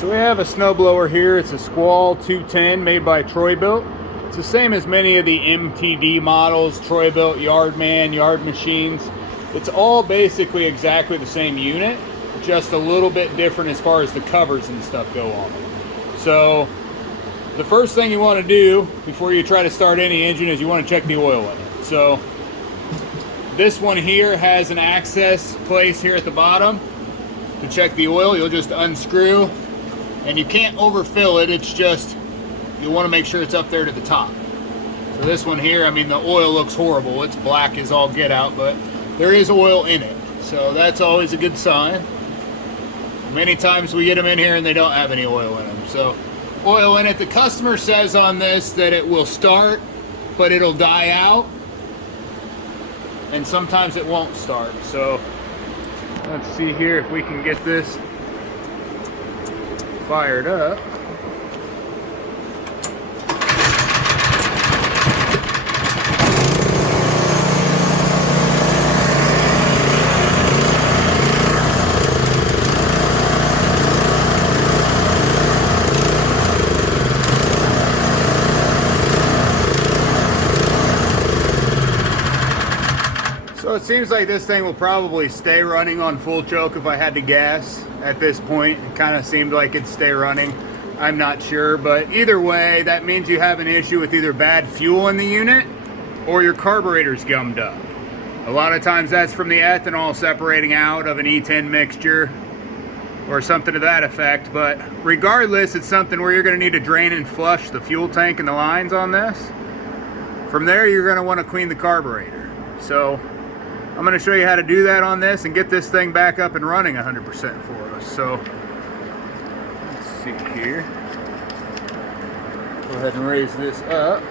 So we have a snowblower here. It's a Squall 210 made by Troy-Bilt. It's the same as many of the MTD models, Troy-Bilt, Yardman, Yard Machines. It's all basically exactly the same unit, just a little bit different as far as the covers and stuff go on it. So the first thing you want to do before you try to start any engine is you want to check the oil in it. So this one here has an access place here at the bottom to check the oil. You'll just unscrew, and you can't overfill it. It's just, you want to make sure it's up there to the top. So this one here, I mean, the oil looks horrible. It's black as all get out, but there is oil in it. So that's always a good sign. Many times we get them in here and they don't have any oil in them. So oil in it. The customer says on this that it will start, but it'll die out. And sometimes it won't start. So let's see here if we can get this fired up. So it seems like this thing will probably stay running on full choke if I had to guess at this point. It kind of seemed like it'd stay running. I'm not sure, but either way, that means you have an issue with either bad fuel in the unit or your carburetor's gummed up. A lot of times that's from the ethanol separating out of an E10 mixture or something to that effect, but regardless, it's something where you're going to need to drain and flush the fuel tank and the lines on this. From there, you're going to want to clean the carburetor. So I'm going to show you how to do that on this and get this thing back up and running 100% for us. So let's see here. Go ahead and raise this up.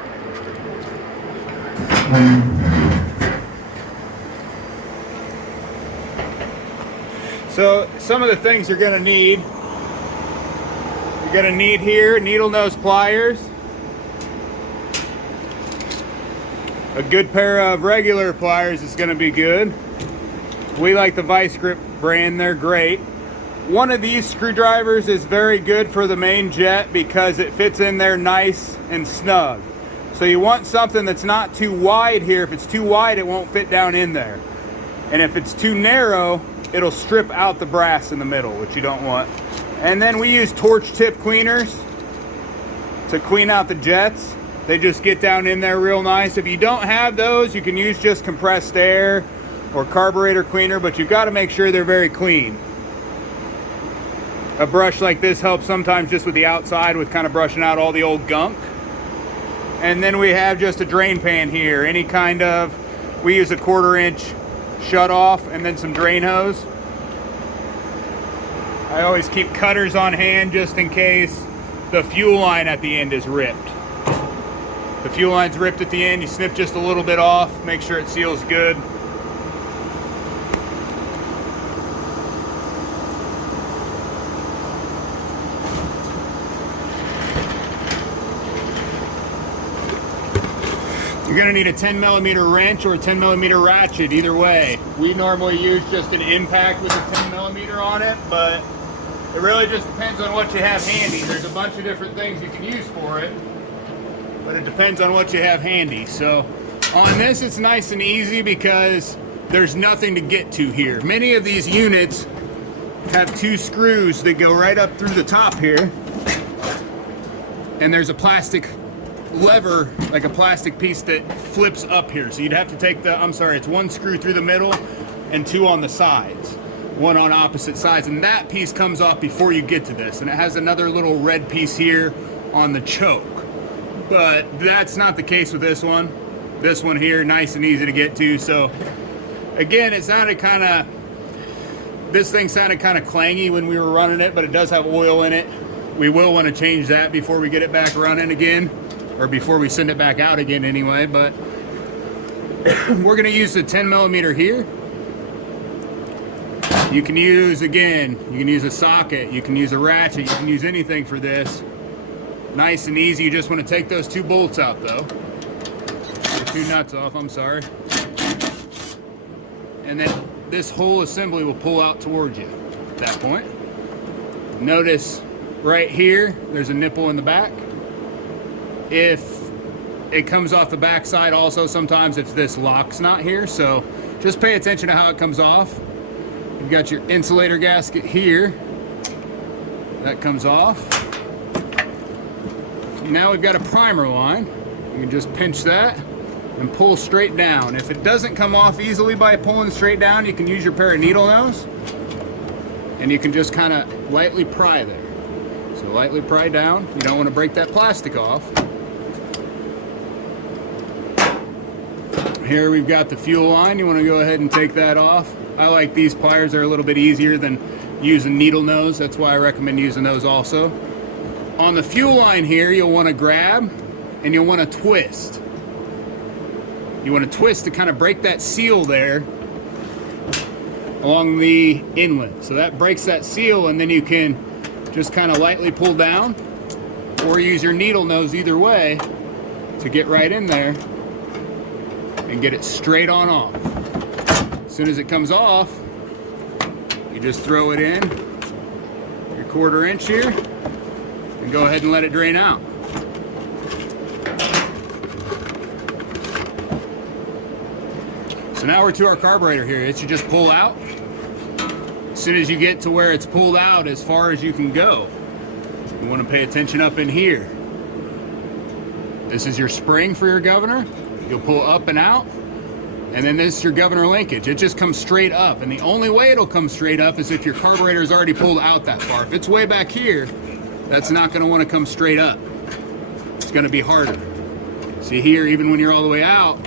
So some of the things you're going to need. You're going to need here needle nose pliers. A good pair of regular pliers is going to be good. We like the Vice Grip brand, they're great. One of these screwdrivers is very good for the main jet because it fits in there nice and snug. So you want something that's not too wide here. If it's too wide, it won't fit down in there. And if it's too narrow, it'll strip out the brass in the middle, which you don't want. And then we use torch tip cleaners to clean out the jets. They just get down in there real nice. If you don't have those, you can use just compressed air or carburetor cleaner, but you've got to make sure they're very clean. A brush like this helps sometimes just with the outside with kind of brushing out all the old gunk. And then we have just a drain pan here. Any kind of, we use a 1/4 inch shut off and then some drain hose. I always keep cutters on hand just in case the fuel line at the end is ripped. The fuel line's ripped at the end, you snip just a little bit off, make sure it seals good. You're gonna need a 10mm wrench or a 10mm ratchet, either way. We normally use just an impact with a 10mm on it, but it really just depends on what you have handy. There's a bunch of different things you can use for it, but it depends on what you have handy. So on this, it's nice and easy because there's nothing to get to here. Many of these units have 2 screws that go right up through the top here, and there's a plastic lever, like a plastic piece that flips up here. So you'd have to take the, it's 1 screw through the middle and 2 on the sides, 1 on opposite sides, and that piece comes off before you get to this, and it has another little red piece here on the choke. But that's not the case with this one. This one here, nice and easy to get to. So again, it sounded kind of, this thing sounded kind of clangy when we were running it, but it does have oil in it. We will want to change that before we get it back running again, or before we send it back out again anyway. But we're going to use the 10mm here. You can use, again, you can use a socket, you can use a ratchet, you can use anything for this. Nice and easy. You just want to take those 2 bolts out though. Or 2 nuts off, I'm sorry. And then this whole assembly will pull out towards you at that point. Notice right here, there's a nipple in the back. If it comes off the back side also sometimes if this lock's not here, so just pay attention to how it comes off. You've got your insulator gasket here. That comes off. Now we've got a primer line. You can just pinch that and pull straight down. If it doesn't come off easily by pulling straight down, you can use your pair of needle nose and you can just kind of lightly pry there. So lightly pry down. You don't want to break that plastic off. Here we've got the fuel line. You want to go ahead and take that off. I like these pliers. They're a little bit easier than using needle nose. That's why I recommend using those also. On the fuel line here, you'll want to grab and you'll want to twist. You want to twist to kind of break that seal there along the inlet. So that breaks that seal, and then you can just kind of lightly pull down or use your needle nose either way to get right in there and get it straight on off. As soon as it comes off, you just throw it in your 1/4 inch here and go ahead and let it drain out. So now we're to our carburetor here. It should just pull out. As soon as you get to where it's pulled out as far as you can go, you want to pay attention up in here. This is your spring for your governor. You'll pull up and out, and then this is your governor linkage. It just comes straight up, and the only way it'll come straight up is if your carburetor is already pulled out that far. If it's way back here, that's not going to want to come straight up. It's going to be harder. See here, even when you're all the way out,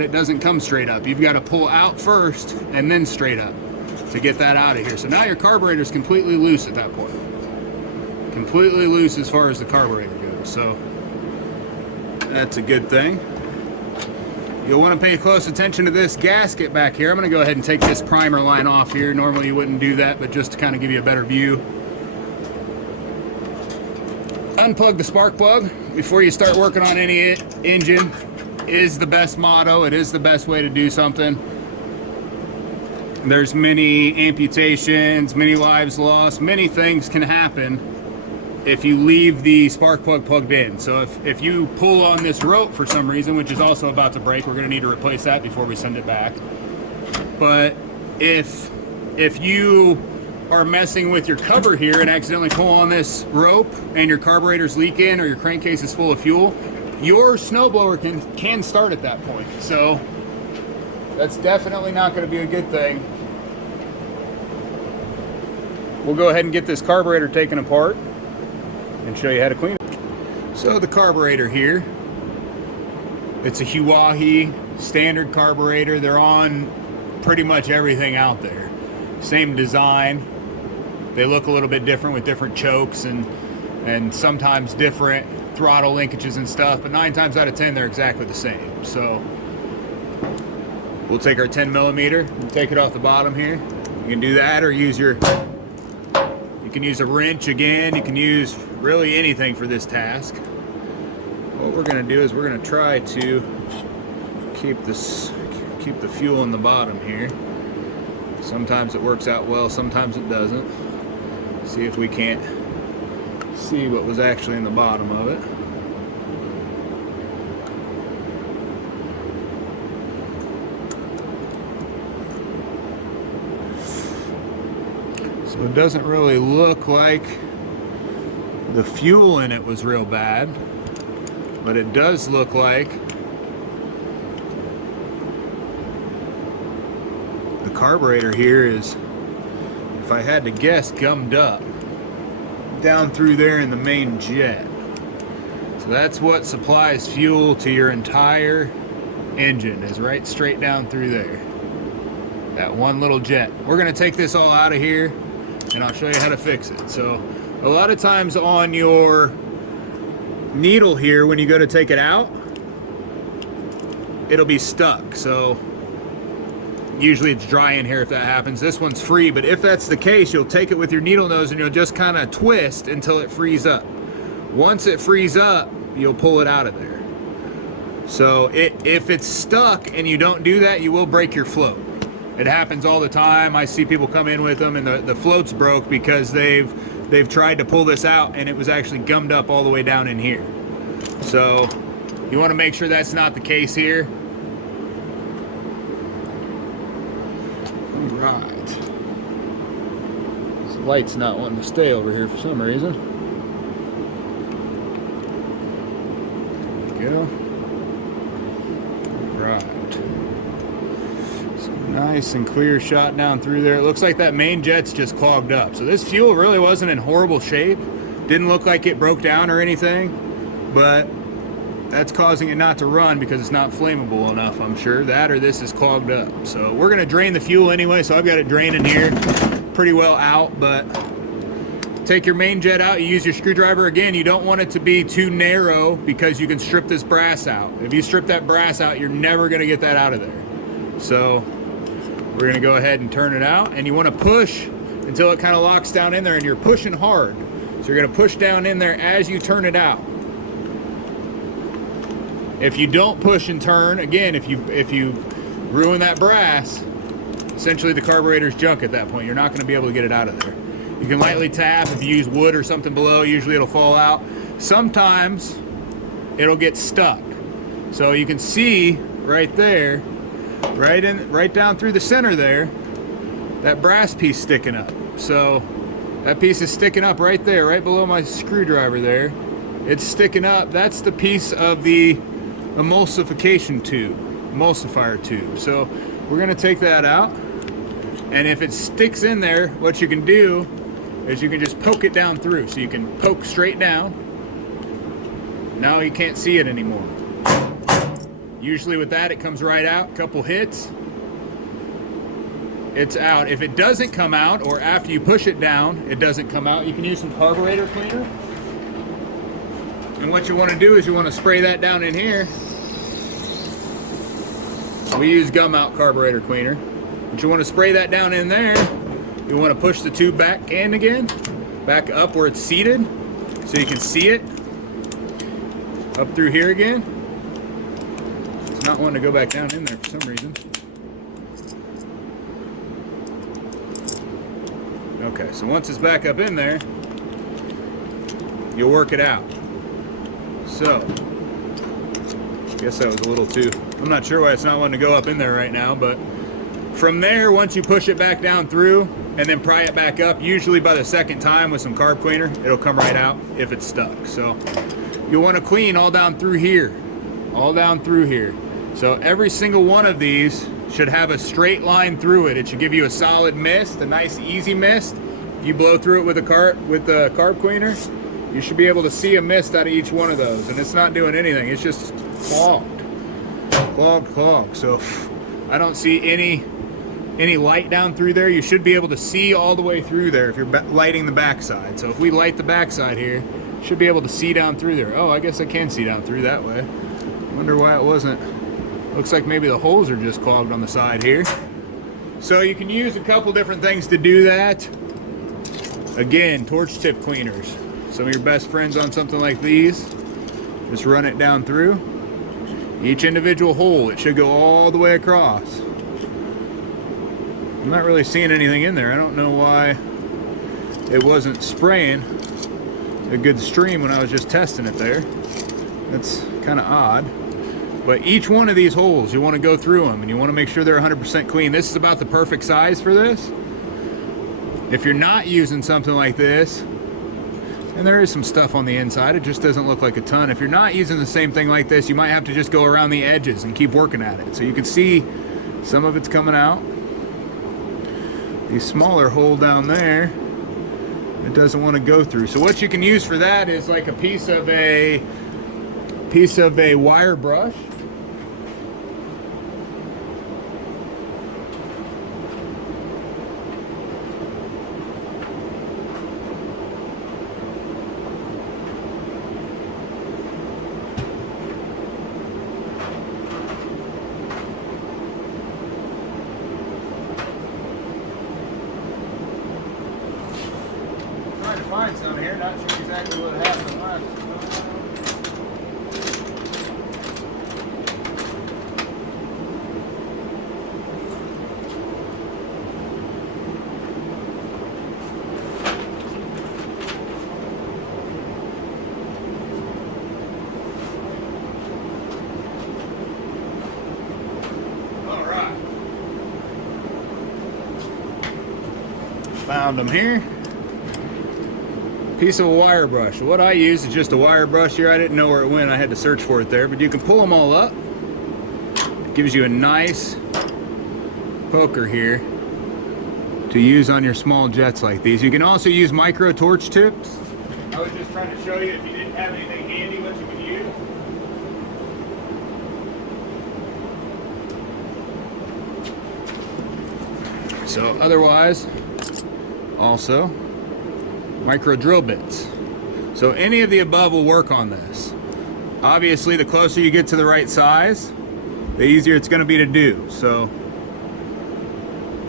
it doesn't come straight up. You've got to pull out first and then straight up to get that out of here. So now your carburetor is completely loose at that point. Completely loose as far as the carburetor goes. So that's a good thing. You'll want to pay close attention to this gasket back here. I'm going to go ahead and take this primer line off here. Normally you wouldn't do that, but just to kind of give you a better view. Unplug the spark plug before you start working on any engine is the best motto. It is the best way to do something. There's many amputations, many lives lost, many things can happen if you leave the spark plug plugged in. So if you pull on this rope for some reason, which is also about to break, we're going to need to replace that before we send it back. But if you are messing with your cover here and accidentally pull on this rope and your carburetor's leaking or your crankcase is full of fuel, your snowblower can start at that point. So that's definitely not going to be a good thing. We'll go ahead and get this carburetor taken apart and show you how to clean it. So the carburetor here, it's a Huahi standard carburetor. They're on pretty much everything out there. Same design. They look a little bit different with different chokes and sometimes different throttle linkages and stuff, but 9 times out of 10 they're exactly the same. So we'll take our 10 millimeter and take it off the bottom here. You can do that, or you can use a wrench again. You can use really anything for this task. What we're going to do is we're going to try to keep the fuel in the bottom here. Sometimes it works out well, sometimes it doesn't. See if we can't see what was actually in the bottom of it. So it doesn't really look like the fuel in it was real bad, but it does look like the carburetor here is, if I had to guess, gummed up down through there in the main jet. So that's what supplies fuel to your entire engine, is right straight down through there. That one little jet. We're going to take this all out of here and I'll show you how to fix it. So a lot of times on your needle here, when you go to take it out, it'll be stuck. So usually it's dry in here if that happens. This one's free, but if that's the case, you'll take it with your needle nose and you'll just kind of twist until it frees up. Once it frees up, you'll pull it out of there. So if it's stuck and you don't do that, you will break your float. It happens all the time. I see people come in with them and the float's broke because they've they've tried to pull this out and it was actually gummed up all the way down in here. So you want to make sure that's not the case here. All right. This light's not wanting to stay over here for some reason. There we go. All right. Nice and clear shot down through there. It looks like that main jet's just clogged up. So this fuel really wasn't in horrible shape. Didn't look like it broke down or anything, but that's causing it not to run because it's not flammable enough, I'm sure. That or this is clogged up. So we're gonna drain the fuel anyway, so I've got it draining here pretty well out, but take your main jet out, you use your screwdriver. Again, you don't want it to be too narrow because you can strip this brass out. If you strip that brass out, you're never gonna get that out of there. So we're gonna go ahead and turn it out, and you wanna push until it kind of locks down in there, and you're pushing hard. So you're gonna push down in there as you turn it out. If you don't push and turn, again, if you ruin that brass, essentially the carburetor's junk at that point. You're not gonna be able to get it out of there. You can lightly tap. If you use wood or something below, usually it'll fall out. Sometimes it'll get stuck. So you can see right there, right down through the center there, that brass piece sticking up. So that piece is sticking up right there, right below my screwdriver there. It's sticking up. That's the piece of the emulsifier tube. So we're gonna take that out, and if it sticks in there, what you can do is you can just poke it down through. So you can poke straight down. Now you can't see it anymore. Usually with that, it comes right out. A couple hits, it's out. If it doesn't come out, or after you push it down, it doesn't come out, you can use some carburetor cleaner. And what you want to do is you want to spray that down in here. We use gum out carburetor cleaner. But you want to spray that down in there. You want to push the tube back in again, back up where it's seated, so you can see it. Up through here again. It's not wanting to go back down in there for some reason. Okay, so once it's back up in there, you'll work it out. So, I guess that was a little too, I'm not sure why it's not wanting to go up in there right now, but from there, once you push it back down through and then pry it back up, usually by the second time with some carb cleaner, it'll come right out if it's stuck. So you'll want to clean all down through here, all down through here. So every single one of these should have a straight line through it. It should give you a solid mist, a nice easy mist. You blow through it with the carb cleaner, you should be able to see a mist out of each one of those, and it's not doing anything. It's just clogged. So I don't see any light down through there. You should be able to see all the way through there if you're lighting the backside. So if we light the backside here, you should be able to see down through there. Oh, I guess I can see down through that way. Wonder why it wasn't. Looks like maybe the holes are just clogged on the side here. So you can use a couple different things to do that. Again, torch tip cleaners. Some of your best friends on something like these. Just run it down through. Each individual hole, it should go all the way across. I'm not really seeing anything in there. I don't know why it wasn't spraying a good stream when I was just testing it there. That's kind of odd. But each one of these holes, you want to go through them and you want to make sure they're 100% clean. This is about the perfect size for this. If you're not using something like this, and there is some stuff on the inside, it just doesn't look like a ton. If you're not using the same thing like this, you might have to just go around the edges and keep working at it. So you can see some of it's coming out. The smaller hole down there, it doesn't want to go through. So what you can use for that is like a piece of a wire brush. Find some here, not sure exactly what happened last time. found them here. Piece of a wire brush. What I use is just a wire brush here. I didn't know where it went. I had to search for it there, but you can pull them all up. It gives you a nice poker here to use on your small jets like these. You can also use micro torch tips. I was just trying to show you if you didn't have anything handy what you could use. So otherwise, also micro drill bits. So any of the above will work on this. Obviously, the closer you get to the right size, the easier it's going to be to do. So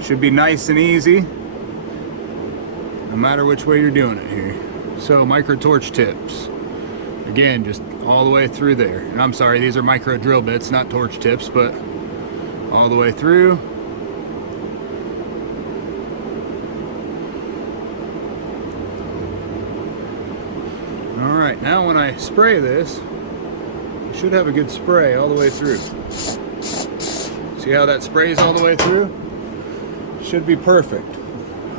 should be nice and easy, no matter which way you're doing it here. So micro torch tips. Again, just all the way through there. And I'm sorry, these are micro drill bits, not torch tips, but all the way through. Alright, now when I spray this, I should have a good spray all the way through. See how that sprays all the way through? Should be perfect.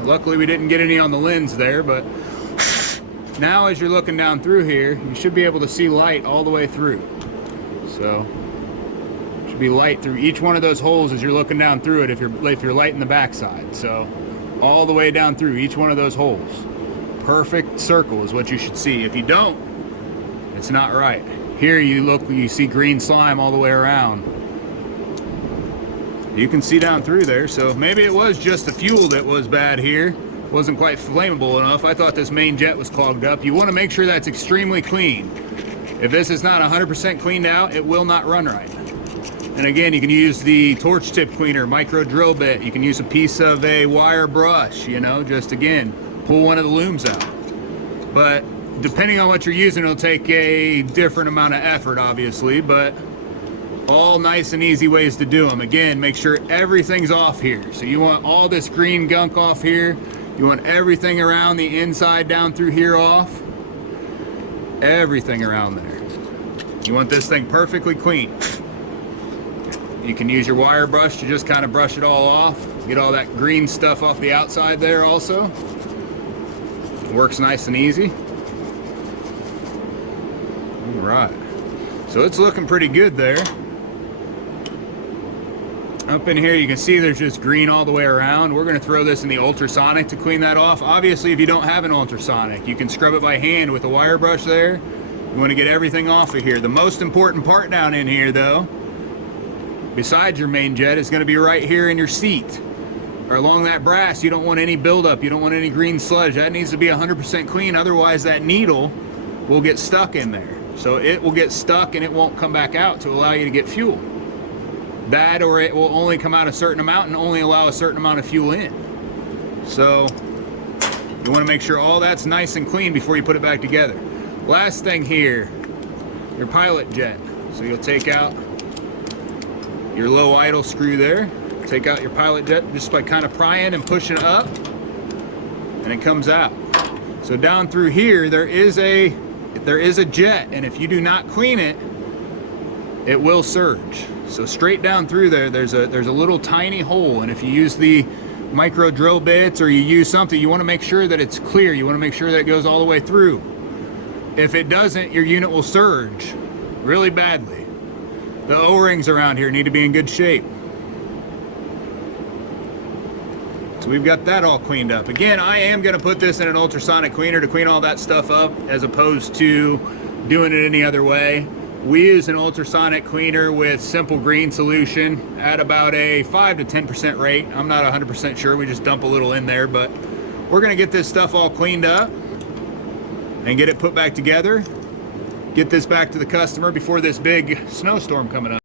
Luckily we didn't get any on the lens there, but now as you're looking down through here, you should be able to see light all the way through. So, should be light through each one of those holes as you're looking down through it if you're lighting the backside. So, all the way down through each one of those holes. Perfect circle is what you should see. If you don't, it's not right. Here you see green slime all the way around. You can see down through there, so maybe it was just the fuel that was bad here. Wasn't quite flammable enough. I thought this main jet was clogged up. You want to make sure that's extremely clean. If this is not 100% cleaned out, it will not run right. And again, you can use the torch tip cleaner, micro drill bit. You can use a piece of a wire brush, you know, just again, pull one of the looms out. But depending on what you're using, it'll take a different amount of effort, obviously, but all nice and easy ways to do them. Again, make sure everything's off here. So you want all this green gunk off here. You want everything around the inside down through here off. Everything around there. You want this thing perfectly clean. You can use your wire brush to just kind of brush it all off. Get all that green stuff off the outside there also. Works nice and easy. All right. So it's looking pretty good there. Up in here you can see there's just green all the way around. We're going to throw this in the ultrasonic to clean that off. Obviously, if you don't have an ultrasonic, you can scrub it by hand with a wire brush there. You want to get everything off of here. The most important part down in here though, besides your main jet, is going to be right here in your seat. Or along that brass. You don't want any buildup. You don't want any green sludge. That needs to be 100% clean. Otherwise that needle will get stuck in there. So it will get stuck and it won't come back out to allow you to get fuel. That, or it will only come out a certain amount and only allow a certain amount of fuel in. So you want to make sure all that's nice and clean before you put it back together. Last thing here, your pilot jet. So you'll take out your low idle screw there. Take out your pilot jet just by kind of prying and pushing up, and it comes out. So down through here there is a jet, and if you do not clean it, it will surge. So straight down through there's a little tiny hole, and if you use the micro drill bits or you use something, you want to make sure that it's clear. You want to make sure that it goes all the way through. If it doesn't, your unit will surge really badly. The O-rings around here need to be in good shape. So we've got that all cleaned up. Again, I am going to put this in an ultrasonic cleaner to clean all that stuff up as opposed to doing it any other way. We use an ultrasonic cleaner with simple green solution at about a 5 to 10% rate. I'm not 100% sure. We just dump a little in there, but we're going to get this stuff all cleaned up and get it put back together. Get this back to the customer before this big snowstorm coming up.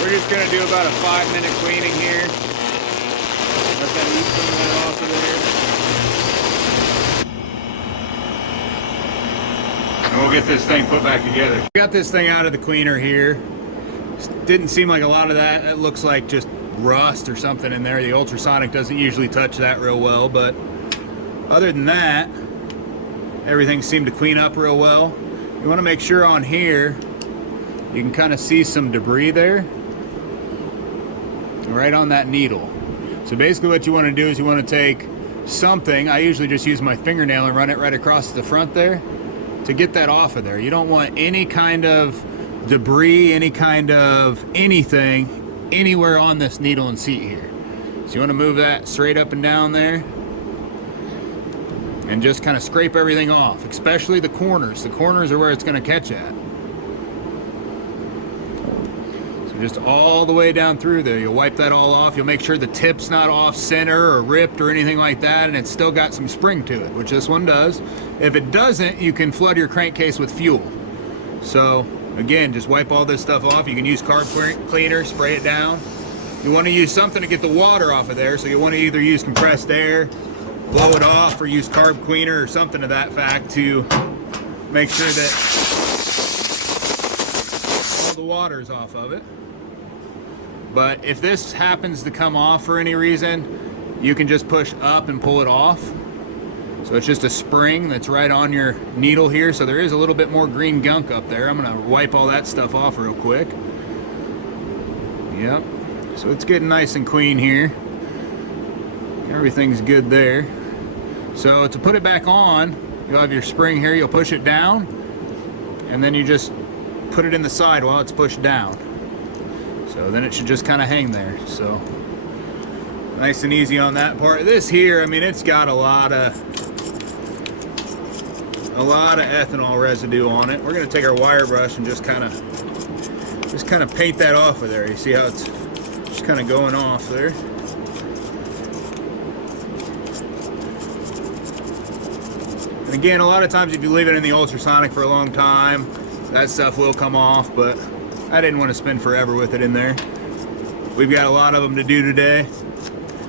We're just going to do about a 5-minute cleaning here. Let that heat clean that off of there. And we'll get this thing put back together. Got this thing out of the cleaner here. Didn't seem like a lot of that. It looks like just rust or something in there. The ultrasonic doesn't usually touch that real well, but other than that, everything seemed to clean up real well. You want to make sure on here, you can kind of see some debris there, right on that needle. So basically what you want to do is you want to take something, I usually just use my fingernail and run it right across the front there to get that off of there. You don't want any kind of debris, any kind of anything anywhere on this needle and seat here. So you want to move that straight up and down there and just kind of scrape everything off, especially the corners. The corners are where it's going to catch at. So just all the way down through there. You'll wipe that all off. You'll make sure the tip's not off center or ripped or anything like that, and it's still got some spring to it, which this one does. If it doesn't, you can flood your crankcase with fuel. So again, just wipe all this stuff off. You can use carb cleaner, spray it down. You want to use something to get the water off of there, so you want to either use compressed air, blow it off, or use carb cleaner or something to that fact to make sure that all the water is off of it. But if this happens to come off for any reason, you can just push up and pull it off. So it's just a spring that's right on your needle here. So there is a little bit more green gunk up there. I'm gonna wipe all that stuff off real quick. Yep, so it's getting nice and clean here. Everything's good there. So to put it back on, you'll have your spring here, you'll push it down, and then you just put it in the side while it's pushed down. So then it should just kind of hang there. So nice and easy on that part. This here, I mean, it's got a lot of ethanol residue on it. We're gonna take our wire brush and just kind of paint that off of there. You see how it's just kind of going off there. And again, a lot of times if you leave it in the ultrasonic for a long time, that stuff will come off, but I didn't want to spend forever with it in there. We've got a lot of them to do today.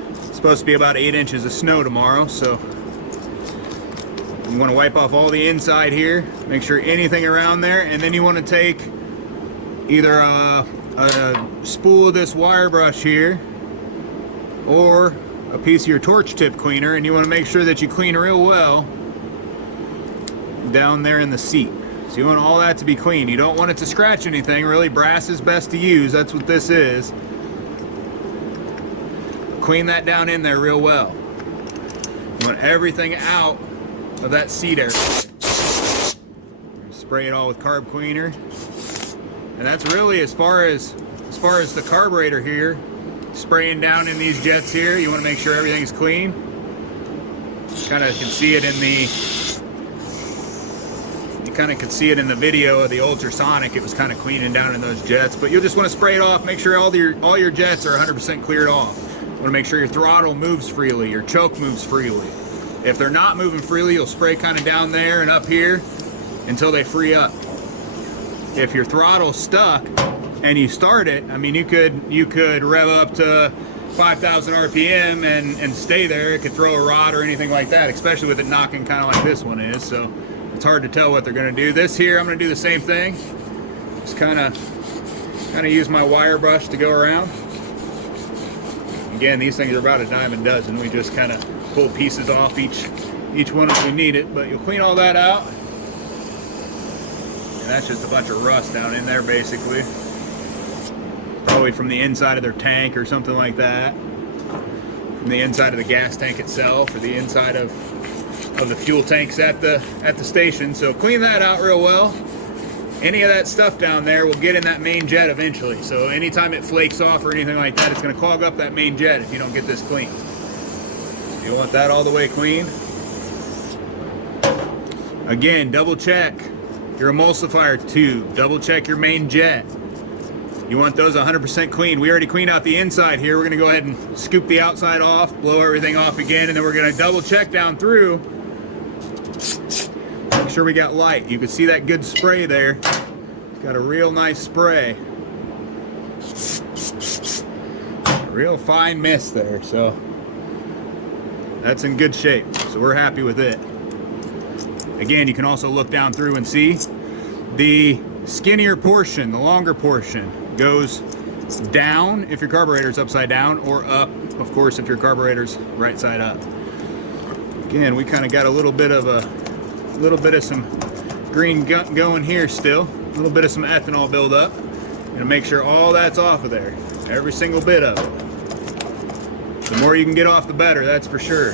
It's supposed to be about 8 inches of snow tomorrow, so you want to wipe off all the inside here, make sure anything around there, and then you want to take either a spool of this wire brush here or a piece of your torch tip cleaner, and you want to make sure that you clean real well down there in the seat. So you want all that to be clean. You don't want it to scratch anything. Really, brass is best to use. That's what this is. Clean that down in there real well. You want everything out of that seat area. Spray it all with carb cleaner. And that's really as far as the carburetor here, spraying down in these jets here. You want to make sure everything's clean. Kind of can see it in the video of the ultrasonic. It was kind of cleaning down in those jets, but you'll just want to spray it off. Make sure all your jets are 100% cleared off. You want to make sure your throttle moves freely, your choke moves freely. If they're not moving freely, you'll spray kind of down there and up here until they free up. If your throttle's stuck and you start it, I mean, you could rev up to 5,000 RPM and stay there. It could throw a rod or anything like that, especially with it knocking kind of like this one is. So it's hard to tell what they're going to do. This here, I'm going to do the same thing. Just kind of use my wire brush to go around. Again, these things are about a dime a dozen. We just kind of pull pieces off each one as we need it. But you'll clean all that out. And that's just a bunch of rust down in there, basically. Probably from the inside of their tank or something like that. From the inside of the gas tank itself, or the inside of the fuel tanks at the station. So clean that out real well. Any of that stuff down there will get in that main jet eventually. So anytime it flakes off or anything like that, it's going to clog up that main jet if you don't get this clean. You want that all the way clean. Again, double check your emulsifier tube. Double check your main jet. You want those 100% clean. We already cleaned out the inside here. We're going to go ahead and scoop the outside off, blow everything off again, and then we're going to double check down through. Make sure we got light. You can see that good spray there. It's got a real nice spray. A real fine mist there, so that's in good shape. So we're happy with it. Again, you can also look down through and see the skinnier portion, the longer portion, goes down if your carburetor's upside down, or up, of course, if your carburetor's right side up. Again, we kind of got a little bit of some green going here still, a little bit of some ethanol buildup. Gonna make sure all that's off of there, every single bit of it. The more you can get off, the better, that's for sure.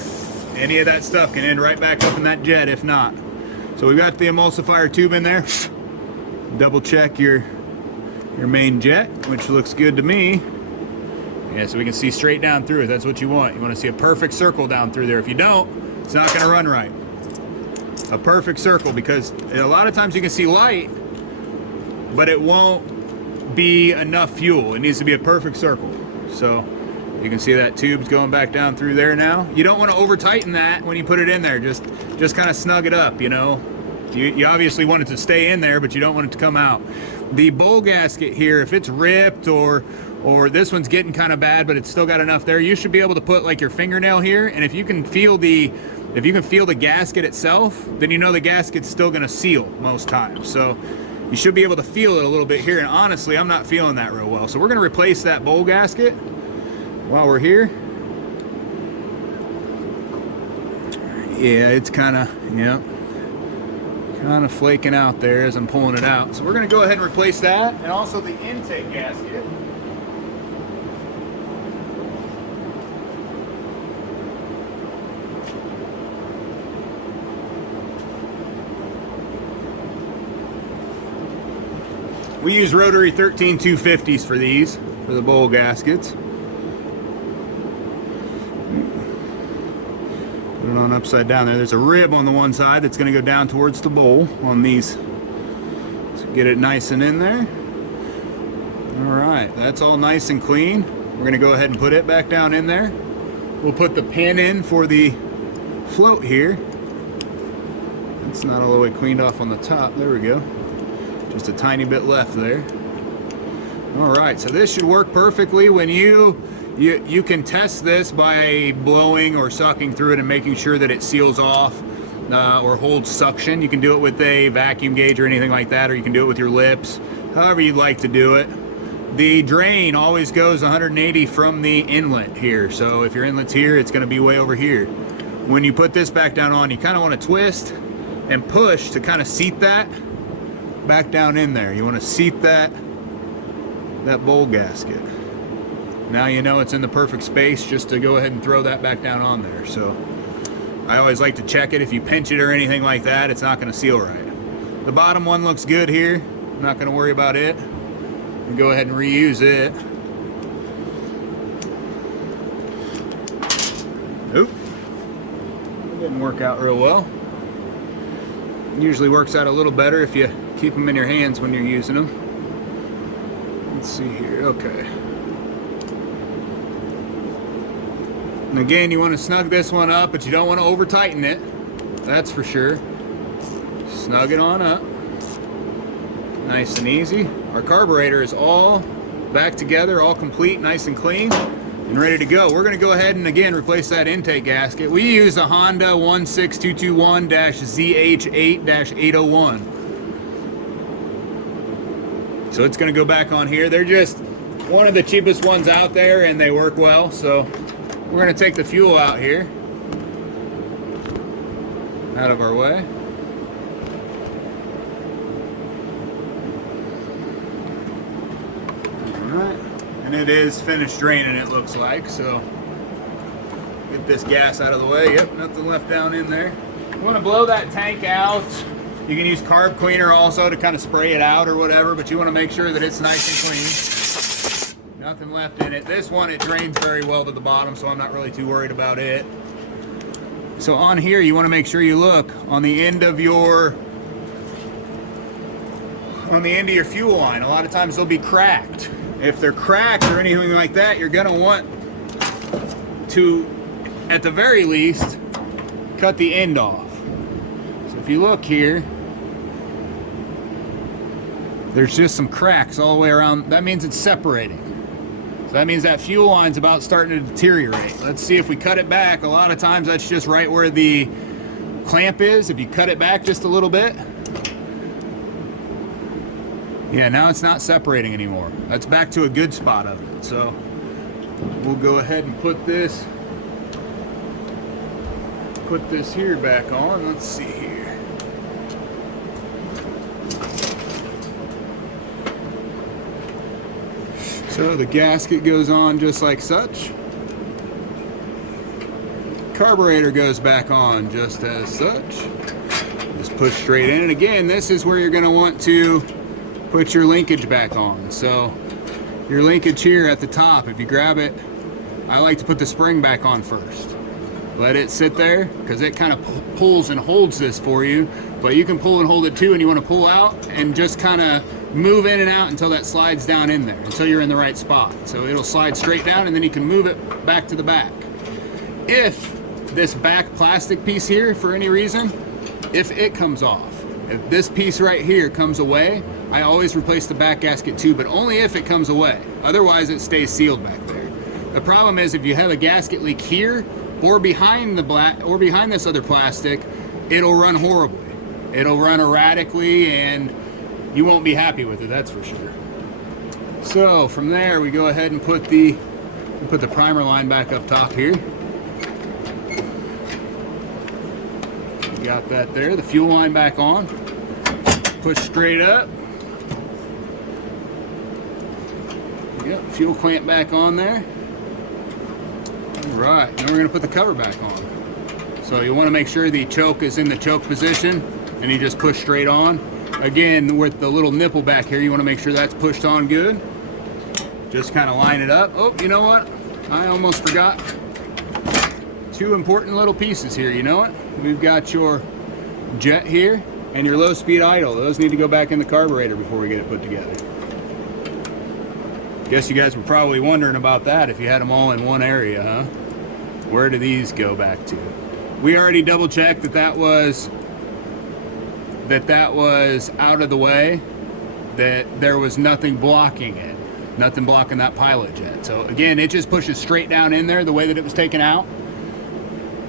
Any of that stuff can end right back up in that jet if not. So we've got the emulsifier tube in there. Double check your main jet, which looks good to me. Yeah, so we can see straight down through it. That's what you want. You want to see a perfect circle down through there. If you don't, it's not going to run right. A perfect circle, because a lot of times you can see light, but it won't be enough fuel. It needs to be a perfect circle. So you can see that tube's going back down through there now. You don't want to over tighten that when you put it in there. Just kind of snug it up, you know. You obviously want it to stay in there, but you don't want it to come out. The bowl gasket here, if it's ripped or this one's getting kind of bad, but it's still got enough there, you should be able to put like your fingernail here, and if you can feel the gasket itself, then you know the gasket's still gonna seal most times. So you should be able to feel it a little bit here, and honestly, I'm not feeling that real well. So we're gonna replace that bowl gasket while we're here. Yeah, it's kind of flaking out there as I'm pulling it out. So we're going to go ahead and replace that, and also the intake gasket. We use rotary 13250s for these, for the bowl gaskets. Put it on upside down there. There's a rib on the one side that's going to go down towards the bowl on these. So get it nice and in there. All right, that's all nice and clean. We're going to go ahead and put it back down in there. We'll put the pin in for the float here. It's not all the way cleaned off on the top. There we go. Just a tiny bit left there. All right, so this should work perfectly. When you can test this by blowing or sucking through it and making sure that it seals off or holds suction. You can do it with a vacuum gauge or anything like that, or you can do it with your lips, however you'd like to do it. The drain always goes 180 from the inlet here, so if your inlet's here, it's going to be way over here. When you put this back down on, you kind of want to twist and push to kind of seat that back down in there. You want to seat that bowl gasket. Now you know it's in the perfect space, just to go ahead and throw that back down on there. So I always like to check it. If you pinch it or anything like that, it's not going to seal right. The bottom one looks good here. I'm not going to worry about it. We'll go ahead and reuse it. Oop. It didn't work out real well. It usually works out a little better if you keep them in your hands when you're using them. Let's see here. Okay. And again, you want to snug this one up, but you don't want to over tighten it. That's for sure. Snug it on up. Nice and easy. Our carburetor is all back together, all complete, nice and clean, and ready to go. We're going to go ahead and again replace that intake gasket. We use a Honda 16221-ZH8-801. So it's going to go back on here. They're just one of the cheapest ones out there, and they work well. So we're going to take the fuel out here, out of our way. Alright, and it is finished draining, it looks like, so get this gas out of the way. Yep, nothing left down in there. You want to blow that tank out. You can use carb cleaner also to kind of spray it out or whatever, but you want to make sure that it's nice and clean. Nothing left in it. This one, it drains very well to the bottom, so I'm not really too worried about it. So on here, you want to make sure you look on the end of your fuel line. A lot of times they'll be cracked. If they're cracked or anything like that, you're going to want to, at the very least, cut the end off. So if you look here, there's just some cracks all the way around. That means it's separating. So that means that fuel line's about starting to deteriorate. Let's see if we cut it back. A lot of times that's just right where the clamp is. If you cut it back just a little bit, Yeah, now it's not separating anymore. That's back to a good spot of it. So we'll go ahead and put this here back on. Let's see here. So the gasket goes on just like such. Carburetor goes back on just as such. Just push straight in, and again, this is where you're going to want to put your linkage back on. So your linkage here at the top, if you grab it, I like to put the spring back on first. Let it sit there, because it kind of pulls and holds this for you, but you can pull and hold it too, and you want to pull out and just kind of move in and out until that slides down in there, until you're in the right spot. So it'll slide straight down, and then you can move it back to the back. If this back plastic piece here, for any reason, if it comes off, if this piece right here comes away, I always replace the back gasket too, but only if it comes away. Otherwise, it stays sealed back there. The problem is if you have a gasket leak here or behind the black or behind this other plastic, it'll run horribly. It'll run erratically, and you won't be happy with it, that's for sure. So from there, we go ahead and put the primer line back up top here. Got that there. The fuel line back on. Push straight up. Yep, fuel clamp back on there. Alright, now we're going to put the cover back on. So you want to make sure the choke is in the choke position, and you just push straight on. Again, with the little nipple back here, you want to make sure that's pushed on good. Just kind of line it up. Oh, you know what? I almost forgot. Two important little pieces here, you know what? We've got your jet here and your low speed idle. Those need to go back in the carburetor before we get it put together. Guess you guys were probably wondering about that if you had them all in one area, huh? Where do these go back to? We already double checked that was out of the way, that there was nothing blocking it, nothing blocking that pilot jet. So again, it just pushes straight down in there the way that it was taken out.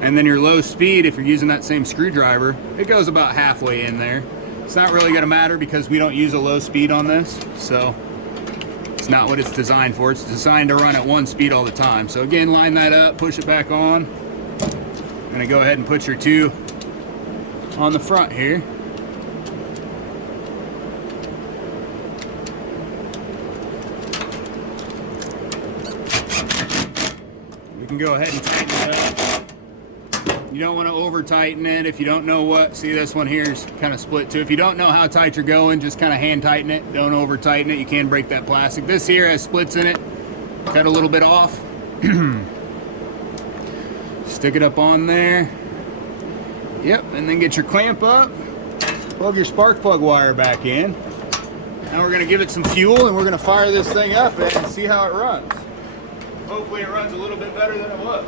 And then your low speed, if you're using that same screwdriver, it goes about halfway in there. It's not really gonna matter because we don't use a low speed on this, so it's not what it's designed for. It's designed to run at one speed all the time. So again, line that up, push it back on. I'm gonna go ahead and put your two on the front here. We can go ahead and tighten it up. You don't want to over tighten it if you don't know what. See, this one here is kind of split too. If you don't know how tight you're going, just kind of hand tighten it. Don't over tighten it. You can break that plastic. This here has splits in it. Cut a little bit off. Stick it up on there. Yep, and then get your clamp up. Plug your spark plug wire back in. Now we're going to give it some fuel, and we're going to fire this thing up and see how it runs. Hopefully it runs a little bit better than it was.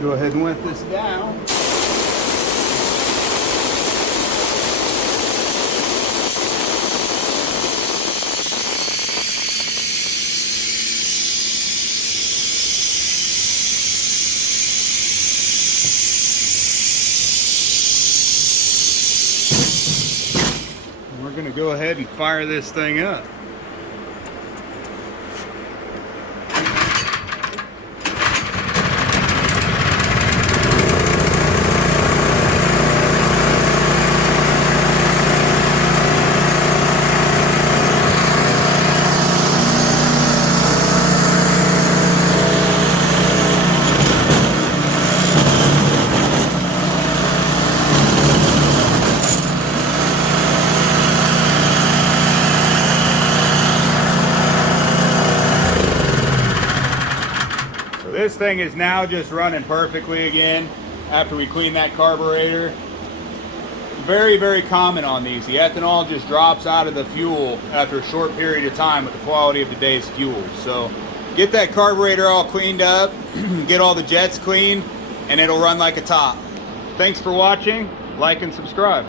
Go ahead and wet this down. And we're going to go ahead and fire this thing up. This thing is now just running perfectly again after we clean that carburetor. very, very common on these. The ethanol just drops out of the fuel after a short period of time with the quality of the day's fuel. So get that carburetor all cleaned up, get all the jets cleaned, and it'll run like a top. Thanks for watching. Like and subscribe.